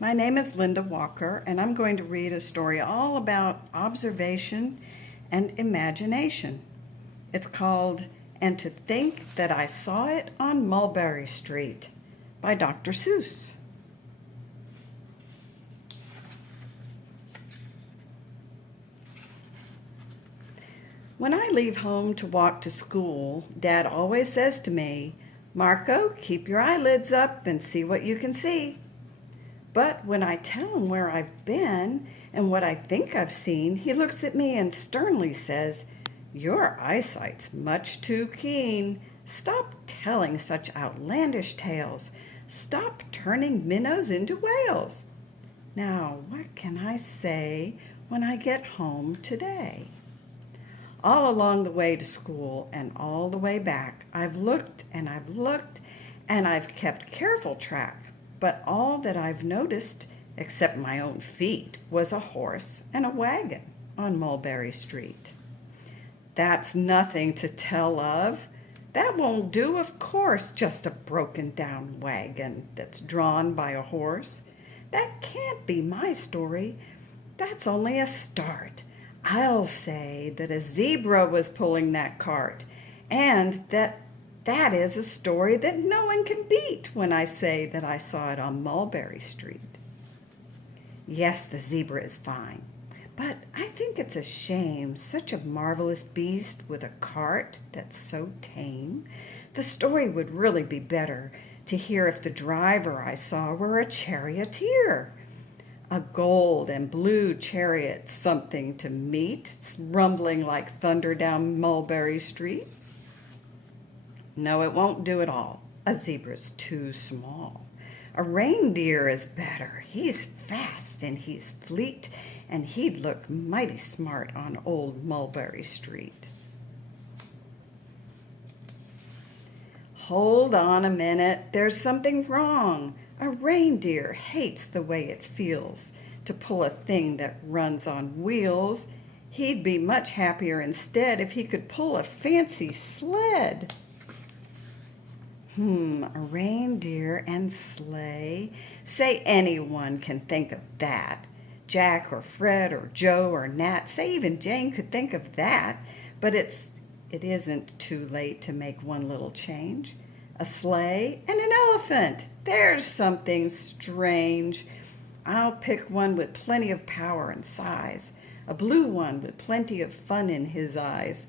My name is Linda Walker, and I'm going to read a story all about observation and imagination. It's called And to Think That I Saw It on Mulberry Street by Dr. Seuss. When I leave home to walk to school, Dad always says to me, "Marco, keep your eyelids up and see what you can see." But when I tell him where I've been and what I think I've seen, he looks at me and sternly says, "Your eyesight's much too keen. Stop telling such outlandish tales. Stop turning minnows into whales." Now, what can I say when I get home today? All along the way to school and all the way back, I've looked and I've looked and I've kept careful track. But all that I've noticed, except my own feet, was a horse and a wagon on Mulberry Street. That's nothing to tell of. That won't do, of course, just a broken down wagon that's drawn by a horse. That can't be my story. That's only a start. I'll say that a zebra was pulling that cart, and that is a story that no one can beat when I say that I saw it on Mulberry Street. Yes, the zebra is fine, but I think it's a shame, such a marvelous beast with a cart that's so tame. The story would really be better to hear if the driver I saw were a charioteer. A gold and blue chariot, something to meet, rumbling like thunder down Mulberry Street. No, it won't do at all. A zebra's too small. A reindeer is better. He's fast and he's fleet, and he'd look mighty smart on old Mulberry Street. Hold on a minute. There's something wrong. A reindeer hates the way it feels to pull a thing that runs on wheels. He'd be much happier instead if he could pull a fancy sled. A reindeer and sleigh. Say anyone can think of that. Jack or Fred or Joe or Nat, say even Jane could think of that. But it isn't too late to make one little change. A sleigh and an elephant. There's something strange. I'll pick one with plenty of power and size. A blue one with plenty of fun in his eyes.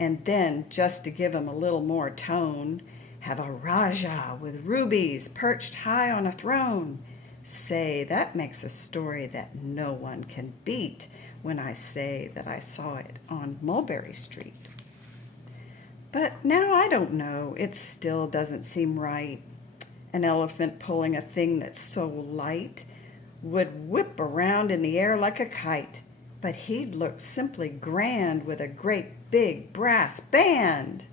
And then, just to give him a little more tone, have a Rajah with rubies perched high on a throne. Say, that makes a story that no one can beat when I say that I saw it on Mulberry Street. But now I don't know. It still doesn't seem right. An elephant pulling a thing that's so light would whip around in the air like a kite, but he'd look simply grand with a great big brass band.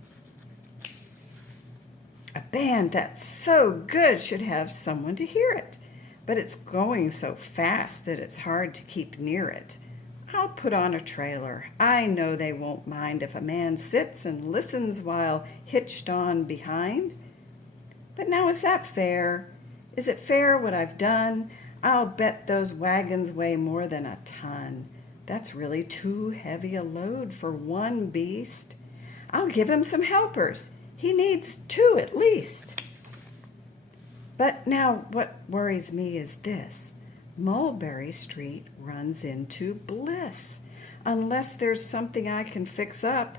A band that's so good should have someone to hear it, but it's going so fast that it's hard to keep near it. I'll put on a trailer. I know they won't mind if a man sits and listens while hitched on behind. But now, is that fair? Is it fair what I've done? I'll bet those wagons weigh more than a ton. That's really too heavy a load for one beast. I'll give him some helpers. He needs two at least. But now what worries me is this. Mulberry Street runs into Bliss. Unless there's something I can fix up,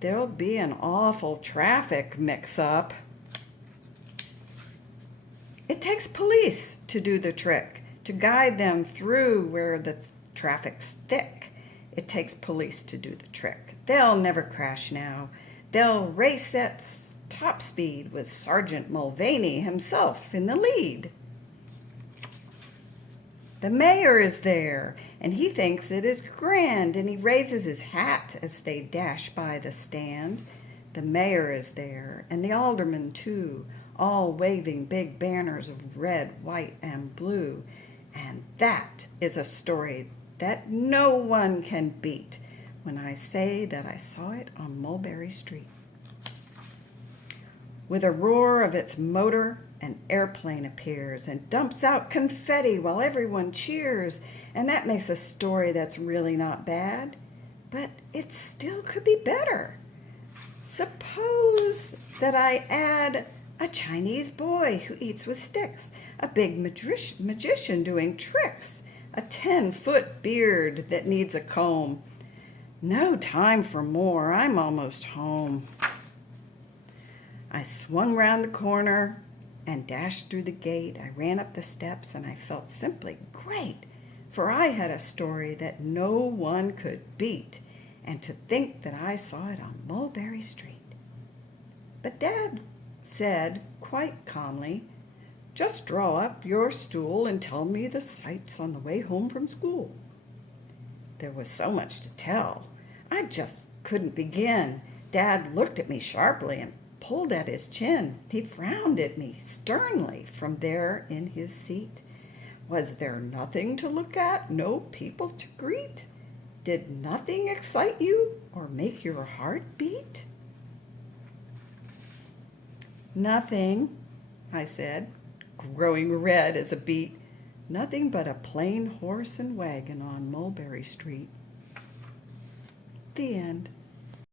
there'll be an awful traffic mix-up. It takes police to do the trick, to guide them through where the traffic's thick. It takes police to do the trick. They'll never crash now. They'll race at top speed with Sergeant Mulvaney himself in the lead. The mayor is there, and he thinks it is grand, and he raises his hat as they dash by the stand. The mayor is there, and the aldermen too, all waving big banners of red, white, and blue. And that is a story that no one can beat when I say that I saw it on Mulberry Street. With a roar of its motor, an airplane appears and dumps out confetti while everyone cheers. And that makes a story that's really not bad, but it still could be better. Suppose that I add a Chinese boy who eats with sticks, a big magician doing tricks, a 10-foot beard that needs a comb. No time for more, I'm almost home. I swung round the corner and dashed through the gate. I ran up the steps and I felt simply great, for I had a story that no one could beat, and to think that I saw it on Mulberry Street. But Dad said quite calmly, "Just draw up your stool and tell me the sights on the way home from school." There was so much to tell, I just couldn't begin. Dad looked at me sharply and pulled at his chin. He frowned at me sternly from there in his seat. Was there nothing to look at, no people to greet? Did nothing excite you or make your heart beat? "Nothing," I said, growing red as a beet. "Nothing but a plain horse and wagon on Mulberry Street." The end.